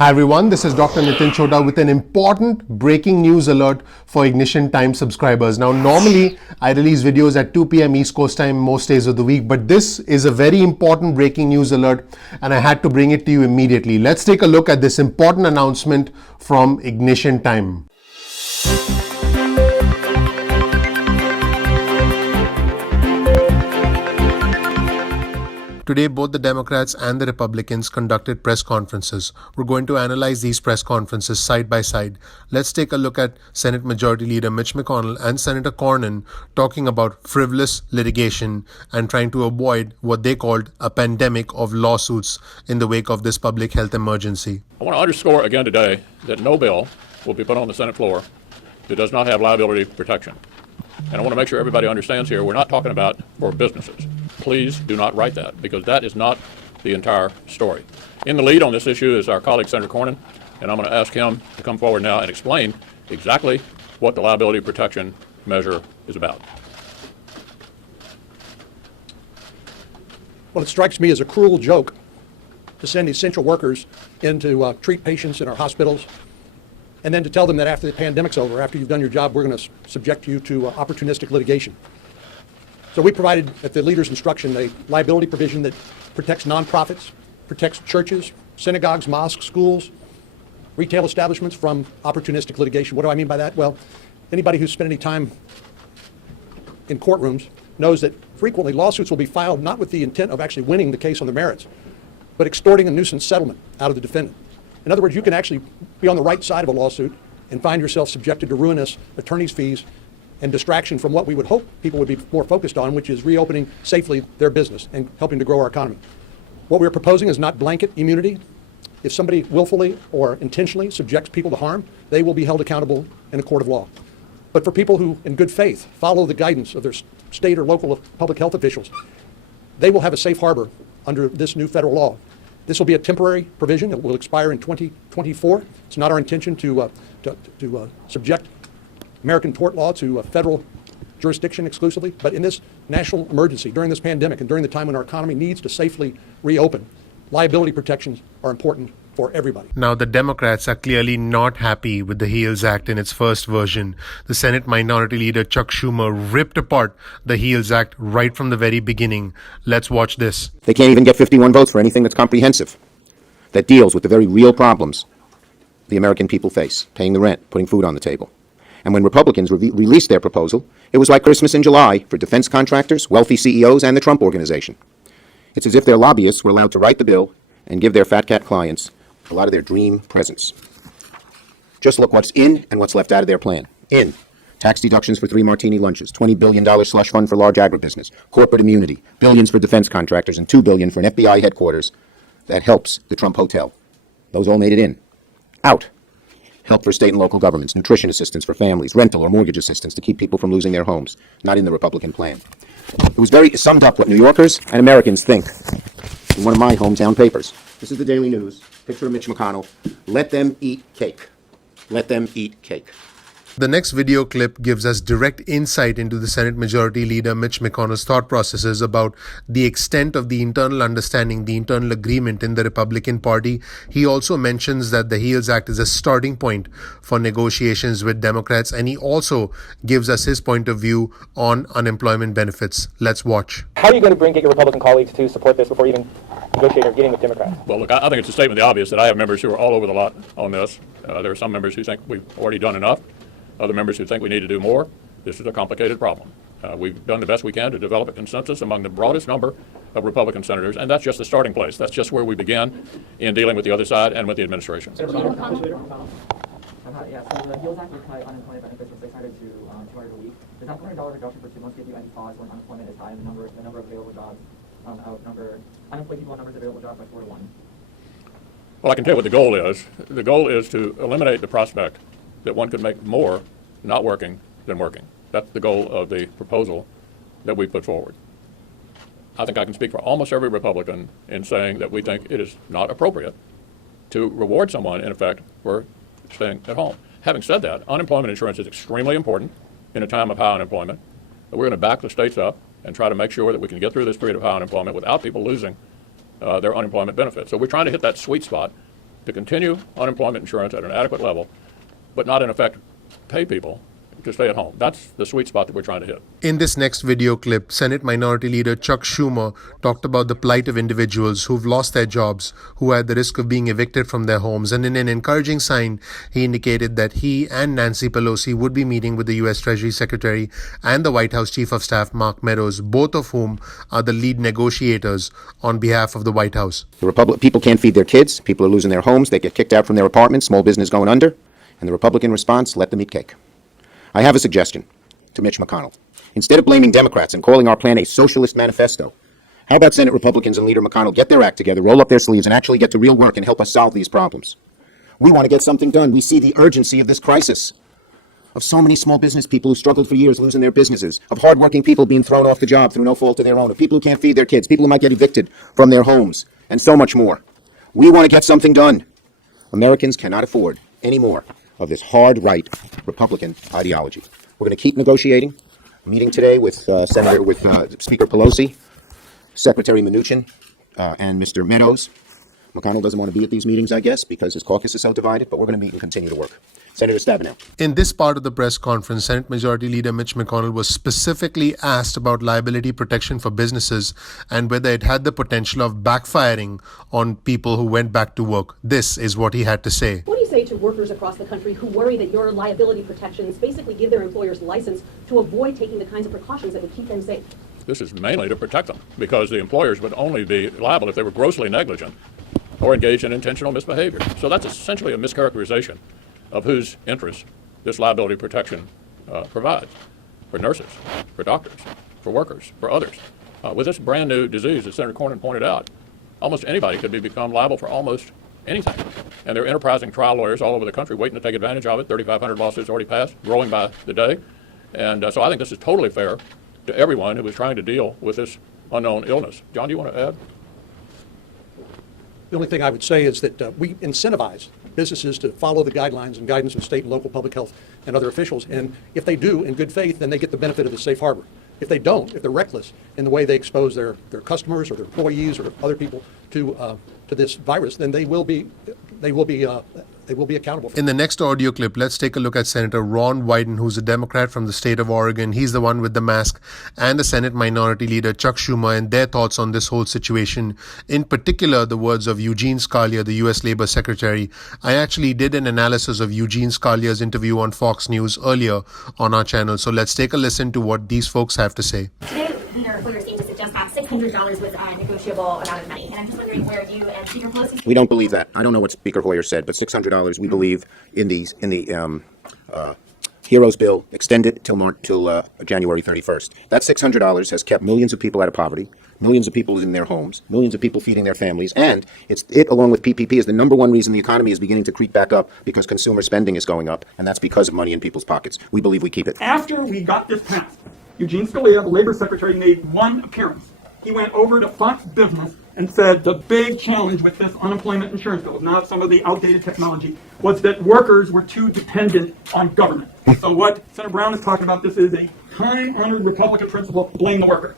Hi everyone, this is Dr. Chhoda with an important breaking news alert for Ignition Time subscribers. Now, normally I release videos at 2 p.m. East Coast time most days of the week, but this is a very important breaking news alert and I had to bring it to you immediately. Let's take a look at this important announcement from Ignition Time. Today, both the Democrats and the Republicans conducted press conferences. We're going to analyze these press conferences side by side. Let's take a look at Senate Majority Leader Mitch McConnell and Senator Cornyn talking about frivolous litigation and trying to avoid what they called a pandemic of lawsuits in the wake of this public health emergency. I want to underscore again today that no bill will be put on the Senate floor that does not have liability protection. And I want to make sure everybody understands here, we're not talking about for businesses. Please do not write that, because that is not the entire story. In the lead on this issue is our colleague, Senator Cornyn, and I'm going to ask him to come forward now and explain exactly what the liability protection measure is about. Well, it strikes me as a cruel joke to send essential workers in to treat patients in our hospitals, and then to tell them that after the pandemic's over, after you've done your job, we're going to subject you to opportunistic litigation. So we provided, at the leader's instruction, a liability provision that protects nonprofits, protects churches, synagogues, mosques, schools, retail establishments from opportunistic litigation. What do I mean by that? Well, anybody who's spent any time in courtrooms knows that frequently lawsuits will be filed not with the intent of actually winning the case on the merits, but extorting a nuisance settlement out of the defendant. In other words, you can actually be on the right side of a lawsuit and find yourself subjected to ruinous attorney's fees and distraction from what we would hope people would be more focused on, which is reopening safely their business and helping to grow our economy. What we're proposing is not blanket immunity. If somebody willfully or intentionally subjects people to harm, they will be held accountable in a court of law. But for people who, in good faith, follow the guidance of their state or local public health officials, they will have a safe harbor under this new federal law. This will be a temporary provision. It will expire in 2024. It's not our intention to subject American tort law to federal jurisdiction exclusively, but in this national emergency, during this pandemic, and during the time when our economy needs to safely reopen, liability protections are important for everybody. Now, the Democrats are clearly not happy with the HEALS Act in its first version. The Senate Minority Leader Chuck Schumer ripped apart the HEALS Act right from the very beginning. Let's watch this. They can't even get 51 votes for anything that's comprehensive, that deals with the very real problems the American people face, paying the rent, putting food on the table. And when Republicans released their proposal, it was like Christmas in July for defense contractors, wealthy CEOs, and the Trump Organization. It's as if their lobbyists were allowed to write the bill and give their fat cat clients a lot of their dream presents. Just look what's in and what's left out of their plan. In: tax deductions for 3 martini lunches, $20 billion slush fund for large agribusiness, corporate immunity, billions for defense contractors, and $2 billion for an FBI headquarters that helps the Trump Hotel. Those all made it in. Out: help for state and local governments, nutrition assistance for families, rental or mortgage assistance to keep people from losing their homes. Not in the Republican plan. It was very summed up what New Yorkers and Americans think in one of my hometown papers. This is the Daily News. Picture of Mitch McConnell. Let them eat cake. Let them eat cake. The next video clip gives us direct insight into the Senate Majority Leader Mitch McConnell's thought processes about the extent of the internal understanding, the internal agreement in the Republican Party. He also mentions that the HEALS Act is a starting point for negotiations with Democrats, and he also gives us his point of view on unemployment benefits. Let's watch. How are you going to get your Republican colleagues to support this before you even negotiate or getting with Democrats? Well, look, I think it's a statement of the obvious that I have members who are all over the lot on this. There are some members who think we've already done enough. Other members who think we need to do more. This is a complicated problem. We've done the best we can to develop a consensus among the broadest number of Republican senators, and that's just the starting place. That's just where we began in dealing with the other side and with the administration. Yeah, so the HEALS Act would cut unemployment benefits from $600 to $200 a week. Does that $400 reduction for 2 months give you any pause when unemployment is high and the number of available jobs outnumber unemployed people and numbers of available jobs by 4 to 1? Well, I can tell you what the goal is. The goal is to eliminate the prospect that one could make more not working than working. That's the goal of the proposal that we put forward. I think I can speak for almost every Republican in saying that we think it is not appropriate to reward someone, in effect, for staying at home. Having said that, unemployment insurance is extremely important in a time of high unemployment. We're going to back the states up and try to make sure that we can get through this period of high unemployment without people losing their unemployment benefits. So we're trying to hit that sweet spot to continue unemployment insurance at an adequate level, but not in effect pay people to stay at home. That's the sweet spot that we're trying to hit. In this next video clip, Senate Minority Leader Chuck Schumer talked about the plight of individuals who've lost their jobs, who are at the risk of being evicted from their homes, and in an encouraging sign, he indicated that he and Nancy Pelosi would be meeting with the U.S. Treasury Secretary and the White House Chief of Staff Mark Meadows, both of whom are the lead negotiators on behalf of the White House. People can't feed their kids, people are losing their homes, they get kicked out from their apartments, small business going under, and the Republican response, let them eat cake. I have a suggestion to Mitch McConnell. Instead of blaming Democrats and calling our plan a socialist manifesto, how about Senate Republicans and Leader McConnell get their act together, roll up their sleeves, and actually get to real work and help us solve these problems? We want to get something done. We see the urgency of this crisis, of so many small business people who struggled for years losing their businesses, of hardworking people being thrown off the job through no fault of their own, of people who can't feed their kids, people who might get evicted from their homes, and so much more. We want to get something done. Americans cannot afford any more of this hard-right Republican ideology. We're going to keep negotiating. Meeting today with Speaker Pelosi, Secretary Mnuchin, and Mr. Meadows. McConnell doesn't want to be at these meetings, I guess, because his caucus is so divided, but we're going to meet and continue to work. Senator Stabenow. In this part of the press conference, Senate Majority Leader Mitch McConnell was specifically asked about liability protection for businesses and whether it had the potential of backfiring on people who went back to work. This is what he had to say. What do you say to workers across the country who worry that your liability protections basically give their employers license to avoid taking the kinds of precautions that would keep them safe? This is mainly to protect them, because the employers would only be liable if they were grossly negligent or engaged in intentional misbehavior. So that's essentially a mischaracterization of whose interests this liability protection provides, for nurses, for doctors, for workers, for others. With this brand new disease, as Senator Cornyn pointed out, almost anybody could become liable for almost anything. And there are enterprising trial lawyers all over the country waiting to take advantage of it. 3,500 lawsuits already passed, growing by the day. And so I think this is totally fair to everyone who is trying to deal with this unknown illness. John, do you want to add? The only thing I would say is that we incentivize businesses to follow the guidelines and guidance of state and local public health and other officials. And if they do in good faith, then they get the benefit of the safe harbor. If they don't, if they're reckless in the way they expose their customers or their employees or other people to this virus, then they will be accountable. In the next audio clip, let's take a look at Senator Ron Wyden, who's a Democrat from the state of Oregon. He's the one with the mask, and the Senate Minority Leader Chuck Schumer, and their thoughts on this whole situation. In particular, the words of Eugene Scalia, the U.S. Labor Secretary. I actually did an analysis of Eugene Scalia's interview on Fox News earlier on our channel. So let's take a listen to what these folks have to say. Today, Leader Hoyer seemed to suggest that $600 was a negotiable amount of money, and I'm just wondering where you and Speaker Pelosi. We don't believe that. I don't know what Speaker Hoyer said, but $600 we believe in the Heroes Bill extended till January 31st. That $600 has kept millions of people out of poverty, millions of people in their homes, millions of people feeding their families, and it along with PPP is the number one reason the economy is beginning to creep back up, because consumer spending is going up, and that's because of money in people's pockets. We believe we keep it. After we got this passed, Eugene Scalia, the Labor Secretary, made one appearance. He went over to Fox Business and said the big challenge with this unemployment insurance bill, not some of the outdated technology, was that workers were too dependent on government. So what Senator Brown is talking about, this is a time-honored Republican principle, blame the worker.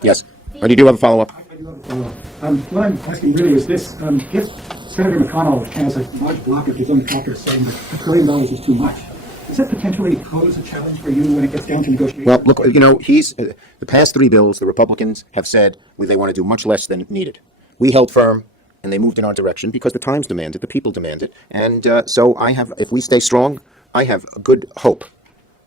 Yes. But you do have a follow-up? What I'm asking really is this, if Senator McConnell has a large block of his own caucus saying that $1 trillion is too much, does that potentially pose a challenge for you when it gets down to negotiation? Well, look, the past three bills, the Republicans have said they want to do much less than needed. We held firm, and they moved in our direction because the times demand it, the people demand it. And so if we stay strong, I have a good hope,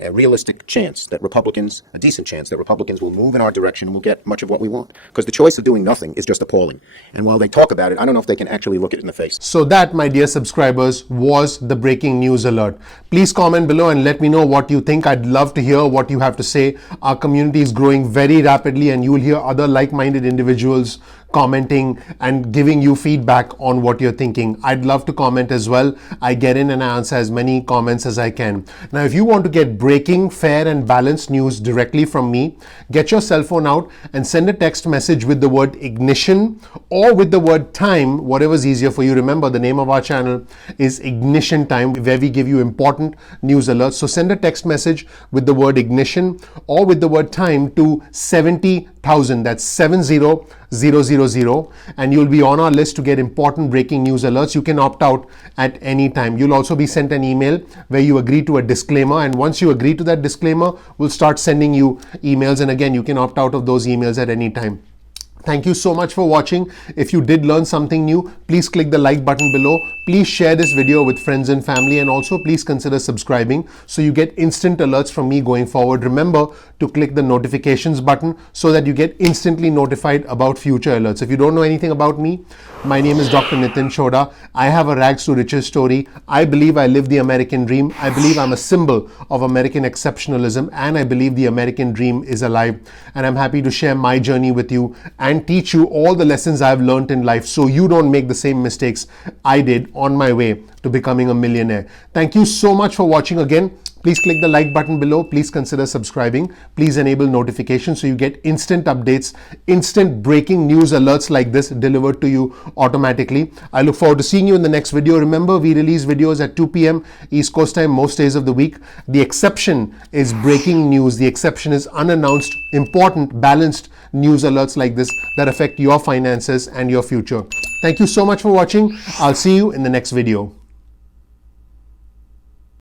a realistic chance that a decent chance that Republicans will move in our direction and we'll get much of what we want. Because the choice of doing nothing is just appalling. And while they talk about it, I don't know if they can actually look it in the face. So that, my dear subscribers, was the breaking news alert. Please comment below and let me know what you think. I'd love to hear what you have to say. Our community is growing very rapidly, and you will hear other like-minded individuals commenting and giving you feedback on what you're thinking. I'd love to comment as well. I get in and I answer as many comments as I can. Now, if you want to get breaking, fair and balanced news directly from me, get your cell phone out and send a text message with the word ignition or with the word time, whatever's easier for you. Remember, the name of our channel is Ignition Time, where we give you important news alerts. So send a text message with the word ignition or with the word time to 70,000 7000. That's 70000, and you'll be on our list to get important breaking news alerts. You can opt out at any time. You'll also be sent an email where you agree to a disclaimer, and once you agree to that disclaimer, we'll start sending you emails, and again, you can opt out of those emails at any time. Thank you so much for watching. If you did learn something new, please click the like button below. Please share this video with friends and family, and also please consider subscribing so you get instant alerts from me going forward. Remember to click the notifications button so that you get instantly notified about future alerts. If you don't know anything about me, my name is Dr. Chhoda. I have a rags to riches story. I believe I live the American dream. I believe I'm a symbol of American exceptionalism, and I believe the American dream is alive. And I'm happy to share my journey with you and teach you all the lessons I've learned in life so you don't make the same mistakes I did on my way to becoming a millionaire. Thank you so much for watching again. Please click the like button below. Please consider subscribing. Please enable notifications so you get instant updates, instant breaking news alerts like this delivered to you automatically. I look forward to seeing you in the next video. Remember, we release videos at 2 p.m. East Coast time most days of the week. The exception is breaking news. The exception is unannounced, important, balanced news alerts like this that affect your finances and your future. Thank you so much for watching. I'll see you in the next video.